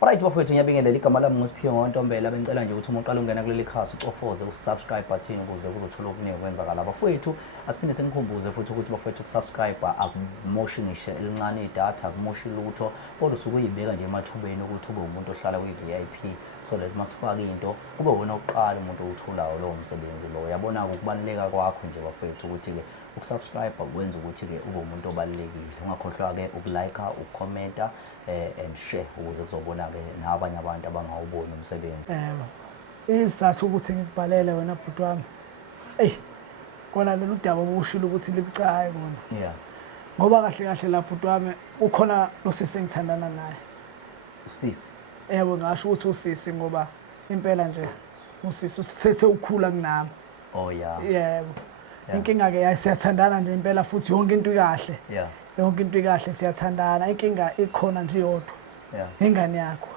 Alright bafowethu ngiyabingelela igama lami nguSiphiwe Ntombela bengicela nje ukuthi uma uqala ungena kuleli khasi ucofoze usubscribe button ukuze kuzothola okuningi kwenzakala bafowethu asiphinde senikhumbuze futhi ukuthi bafowethu ukusubscribe akumoshi ngisho elincane idatha akumoshi lutho kodwa usuke uyibeka nje emathubeni ukuthi ube umuntu ohlala kwi-VIP so let's masifaka into kube wona oqala umuntu othulayo lo umsebenzi lo uyabona ukubaluleka kwakho nje bafowethu ukuthi ke ukusubscribe kwenza ukuthi ke ube umuntu obalekile ungakhohlwa ke ukulike ukucomment and share ukuze kuzobona ke nabanye abantu abangawuboni umsebenzi isizathu ukuthi ngikubhalele wena bhuti wami kona lolu daba obushilo ukuthi libucayi bona ngoba kahle kahle la bhuti wami ukhona losisi engithandana naye usisi yebo ngasho ukuthi usisi ngoba impela nje usisi usithethe ukukhula kunami yebo inkinga ke siyathandana nje impela futhi yonke into ikahle yonke into ikahle siyathandana inkinga ikhona nje yodwa ingane yakho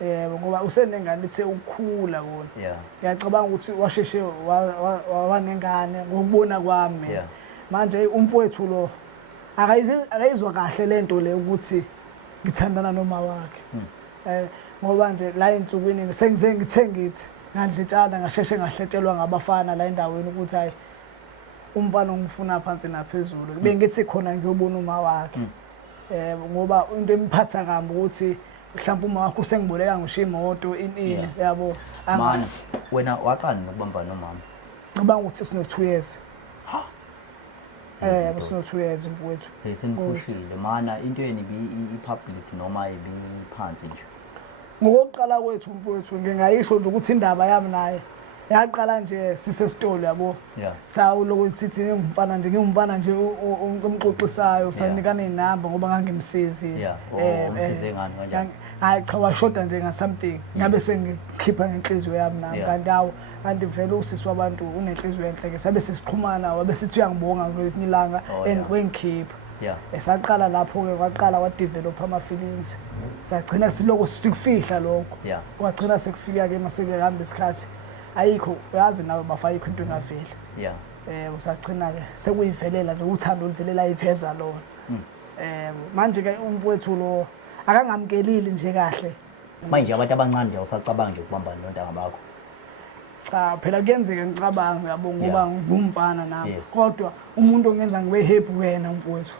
yebo ngoba usenengane ithe ukukhula bona ngiyacabanga ukuthi washeshe wanengane ngokubona kwami manje umfowethu lo akayizwa kahle lento le ukuthi ngithandana noma wakhe ngoba nje la insukwini sengize ngithe ngithi ngandletshana ngasheshe ngahletshelwa ngabafana la endaweni ukuthi hayi umfana ongifuna phansi naphezulu bengithi khona ngiyobona uma wakhe ngoba into emphatha kambi ukuthi mhlawumbe uma wakho usengiboleka ngisho imoto inini yabo mana wena waqala nokubamba nomama ngicabanga ukuthi sino 2 years sino 2 years mfowethu seniphushile mana into yeni i-public noma ibiphansi nje ngokuqala kwethu mfowethu ngingayisho nje ukuthi indaba yami naye yaqala nje sisesitolo yabo sawu lokho sithi ngingumfana nje umxoxisayo sanikana inamba ngoba ngangimsizi umsize ngani kanjani hayi cha washoda nje nga something ngabe sengikhipha ngenhliziyo yami nami kandawo kanti vele usisi wabantu unenhliziyo enhle ke sabe sesixhumana wabe sithi uyangibonga ngelinye ilanga and wengikhipha esaqala lapho ke kwaqala wa develop ama feelings sagcina siloko sikufihla lokho kwagcina sekufika ke maseke hamba isikhathi ayikho uyazi nawe bafayikho into engaveli usagcina ke sekuyivelela nje uthando oluvelela iveza lona manje ke umfowethu lo akangamkelile nje kahle manje abantu abancane nje usacabanga nje ukubamba nontanga bakho cha phela kuyenzeka ngicabanga yabo ngoba ngumfana nami kodwa umuntu ongenza ngibe happy wena umfowethu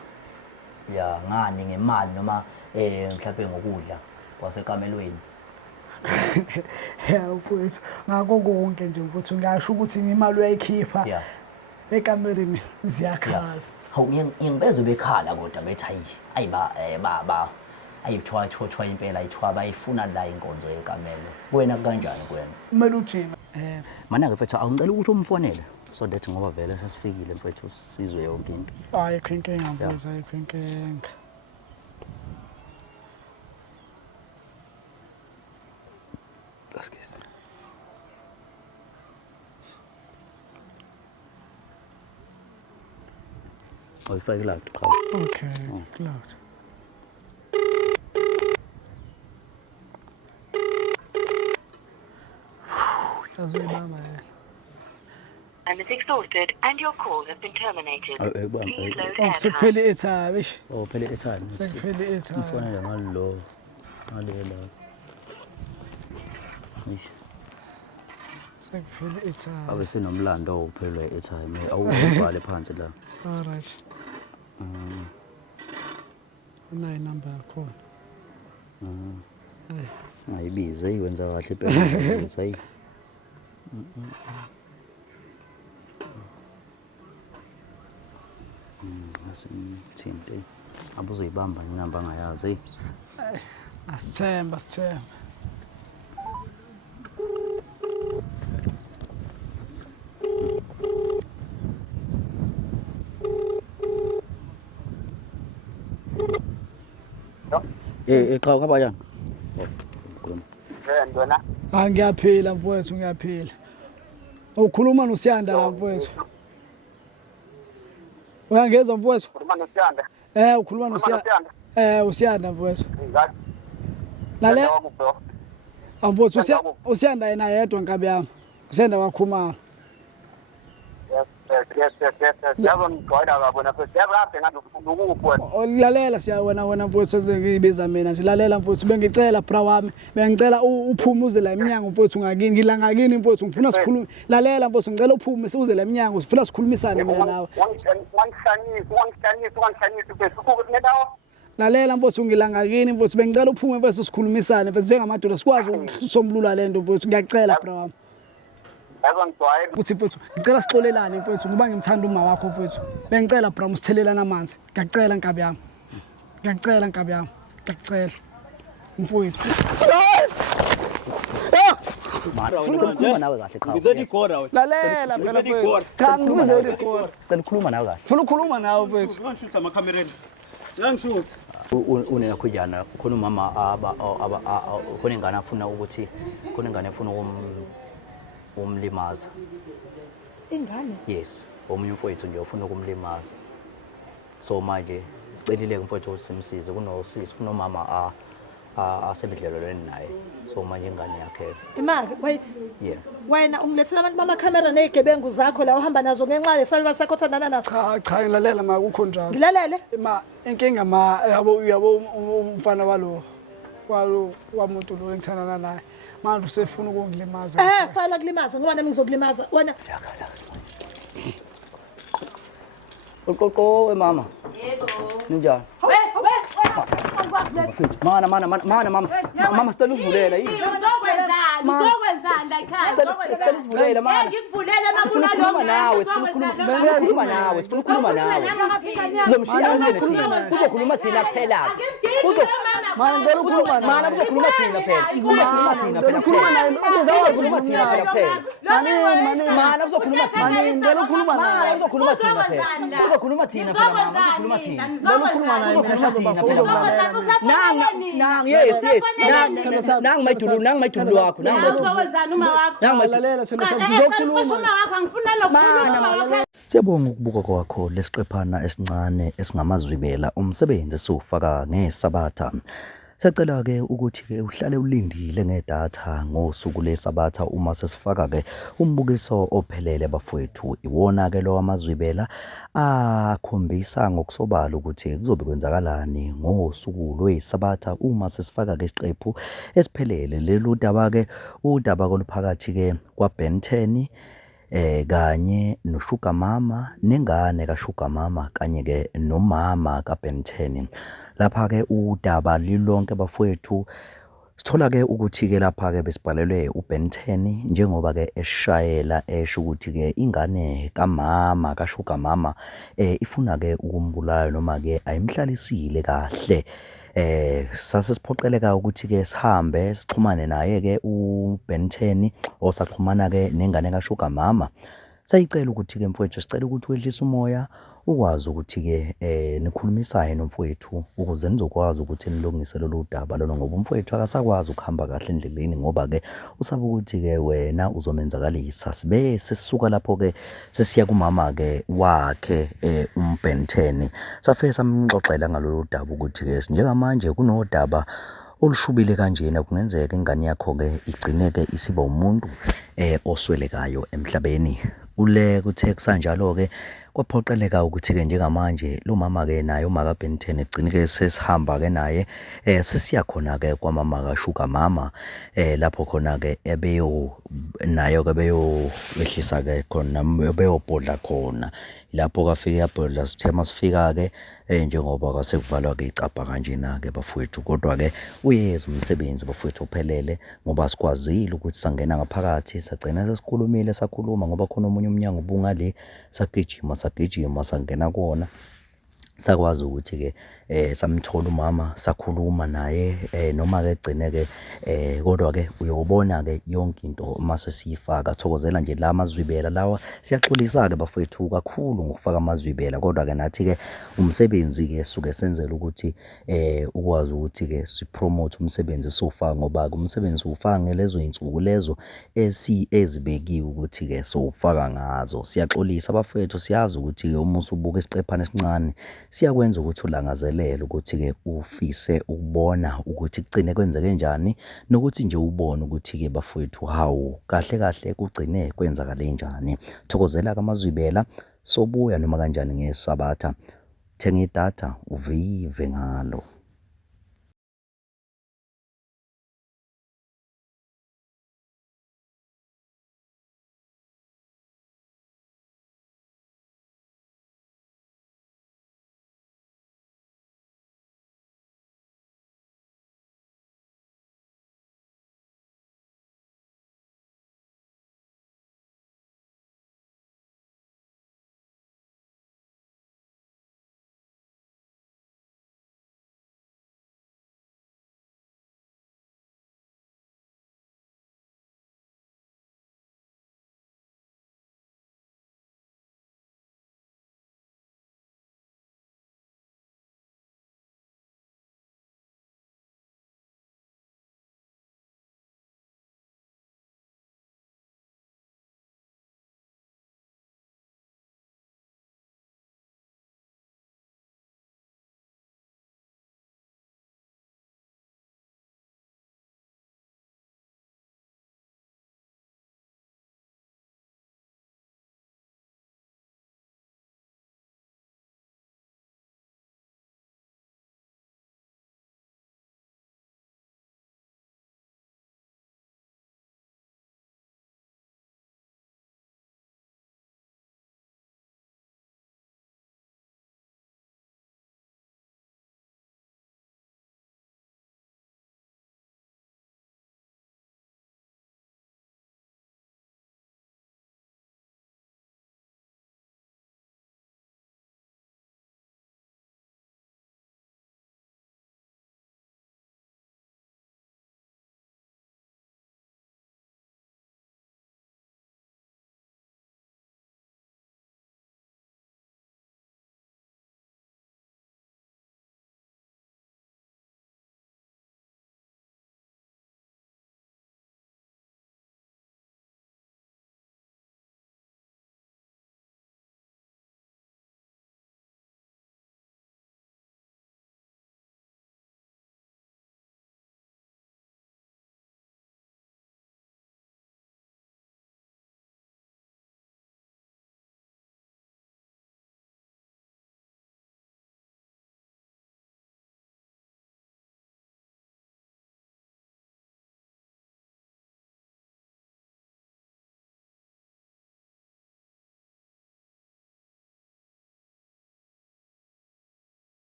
ngani ngemali noma mhlawumbe ngokudla kwasekamelweni mfowethu ngakho konke nje mfowethu ngisho ukuthi imali uyayikhipha ekamereni ziyakhala hawu ngibezwe bekhala kodwa bethi ayi baba ayithwa impela ayithwa bayifuna la inkonzo yekamelo wena kanjani kuwena kumele ujima mana ke mfethu awungicela ukuthi umfonele so that ngoba vele sesifikile mfethu sizwe yonke into hayi inkinga mfowethu hayi inkinga Laskis uyifake la qha okay cloud I'm exhausted and your call has been terminated. Please load airtime. Sekuphele airtime. Phele airtime. Sekuphele airtime. Ifonela ngalo. Ngalela. Sekuphele airtime. Abe senomlando uphelwe airtime. Awubhale phansi la. All right. Unayi number yakho. Ayibize iwenza kahle phela sayi. Asimthinte abuzoyibamba inamba angayazi asithemba Qhawu kabayana Ndona ngiyaphila mfowethu ngiyaphila ukhuluma noSiyanda la mfowethu uyangezwa mfowethu ukhuluma noSiyanda ukhuluma noSiyanda uSiyanda mfowethu lale mfowethu uSiyanda yena yedwa nkabi yami usenda wakhumala Yes. Yabo ngigcwala kabona mfethu. Yakade ngalokuphona. Lalela siyawona wena mfowethu sezengibiza mina nje. Lalela mfowethu bengicela bra wami. Bengicela uphume uze la eminyango mfowethu ngakini. Ngila ngakini mfowethu ngifuna sikhulume. Lalela mfowethu ngicela uphume uze la eminyango sifuna sikhulumisane mina nawe. Wangihlanisa mfethu. Ukuthi nedawo. Lalela mfowethu ngila ngakini mfowethu bengicela uphume mfowethu sikhulumisane mfowethu njengamadoda sikwazi ukusombulula lento mfowethu ngiyacela bra wami. Uthi mfowethu ngicela sixolelane mfowethu ngoba ngimthanda uma wakho mfowethu. Bengicela bra musithelelana amanzi. Ngiyacela nkabi yami. Ngiyacela nkabi yami. Ngiyacela. Mfowethu. Ukhuluma nawe kahle cha. Ngizelikhora wena. Lalela phela mfowethu. Cha ngizelikhora. Sicela ukukhuluma nawe kahle. Funa ukukhuluma nawe mfowethu. Ngishutha amakamereni. Yangishutha. Unekhujana khona umama khona ingane afuna ukuthi khona ingane efuna umlimaza. Ingane? Yes, omunye umfowethu nje ufuna ukumlimaza. So manje celile umfowethu usimsize kunosisi kunomama asebedlelelweni naye. So manje ingane yakhe. Imake, wait. Yeah. Wena ungilethela abantu bamakamera nezigebengu zakho la uhamba nazo ngenxa yesalwa sakho thandana naso. Cha ngilalela ma kukho njalo. Ngilalele. Inkinga yabo umfana wamuntu lo engithandana naye. Manje usefuna ukungilimaza. Fala kulimaza ngoba nami ngizokulimaza. Wena. Kokoko mama. Yebo. Ninjani? Mama sicela usivulela yini? Uzokwenzani la ekhaya? Sicela usivulela mama. Ngikuvulele Sifuna ukukhuluma nawe, sifuna ukukhuluma nawe. Sizomshiya umndeni thina. Uzokhuluma thina kuphela. Mana ngicela ukukhuluma nawe. Mana uzokhuluma thina phela. Uzokhuluma thina phela. Uzokhuluma thina phela. Mana uzokhuluma thina. Ngicela ukukhuluma nawe. Uzokhuluma thina phela. Uzokhuluma thina phela mama. Uzokhuluma thina. Uzokhuluma nawe Nang yes. Nang mayidulu wakho. Uzowenzani uma wakho? Lalela thina sizokhuluma. Uma wakho angifuna lokukhuluma. Siyabonga ukubuka kwakho lesiqephana esincane esingamazwibela umsebenzi esiwufaka ngeSabatha. Sicela ke ukuthi ke uhlale ulindile ngedatha ngosuku leSabatha uma sesifaka ke umbukiso ophelele bafowethu. Iwona ke lo amazwibela akhombisa ngokusobala ukuthi kuzobe kwenzakalani ngosuku lweSabatha uma sesifaka ke isiqephu esiphelele. Lelo daba ke udaba koluphakathi ke kwaBen 10 kanye noShuga Mama nengane kaShuga Mama kanye ke nomama kaBen 10. Lapha ke udaba lilonke bafowethu sithola ke ukuthi ke lapha ke besibhalelwe uBen 10 njengoba ke eshayela esho ukuthi ke ingane kaMama kaShuga Mama ifuna ke ukumbulala noma ke ayimhlalisile kahle. Sase siphoqeleka ukuthi ke sihambe sixhumane naye ke uBen 10 osaxhumana ke nengane kaShuga Mama. Sayicela ukuthi ke mfowethu sicela ukuthi wehlise umoya ukwazi ukuthi ke nikhulumisane nomfowethu ukuze nizokwazi ukuthi nilungise lolu daba lona ngoba umfowethu akasakwazi ukuhamba kahle endleleni ngoba ke usaba ukuthi ke wena uzomenzakalisa. Sibe sesisuka lapho ke sesiya kumama ke wakhe uBen 10 safike samxoxela ngalolu daba ukuthi ke njengamanje kunodaba olushubile kanjena kungenzeka ingane yakho ke igcine ke isiba umuntu oswelekayo emhlabeni. Ule kuthe kusanjalo ke kwaphoqeleka ukuthi ke njengamanje lo mama ke naye uma kaBen 10 egcine ke sesihamba ke naye sesiya khona ke kwamama kaShuga Mama lapho khona ke ebeyo nayo ke beyo wehlisa ke khona beyobhodla khona lapho kafika yabhodla sithe masifika ke njengoba kwasekuvalwa ke icapha kanjena ke bafowethu kodwa ke uyeza umsebenzi bafowethu uphelele ngoba sikwazile ukuthi sangena ngaphakathi sagcina sesikhulumile sakhuluma ngoba khona omunye umnyango ubungale sagijima sangena kuona sakwazi ukuthi ke samthola umama sakhuluma naye noma ke gcine ke kodwa ke uyobona ke yonke into mase siyifaka thokozela nje la mazwibela lawa siyaxolisa ke bafowethu kakhulu ngokufaka amazwibela kodwa ke nathi ke umsebenzi ke suke senzela ukuthi ukwazi ukuthi ke sipromote umsebenzi sofaka ngoba umsebenzi ufaka ngelezo insuku lezo ezibekiwe ukuthi ke sofaka ngazo. Siyaxolisa bafowethu siyazi ukuthi ke uma usubuka isiqephana esincane siyakwenza ukuthi ulangazelele ukuthi ke ufise ukubona ukuthi kugcine kwenzeke njani nokuthi nje ubone ukuthi ke bafowethu hawu kahle kugcine kwenzakale njani. Thokozela kamazwibela sobuya noma kanjani ngeSabatha. Thenga idatha uvive ngalo.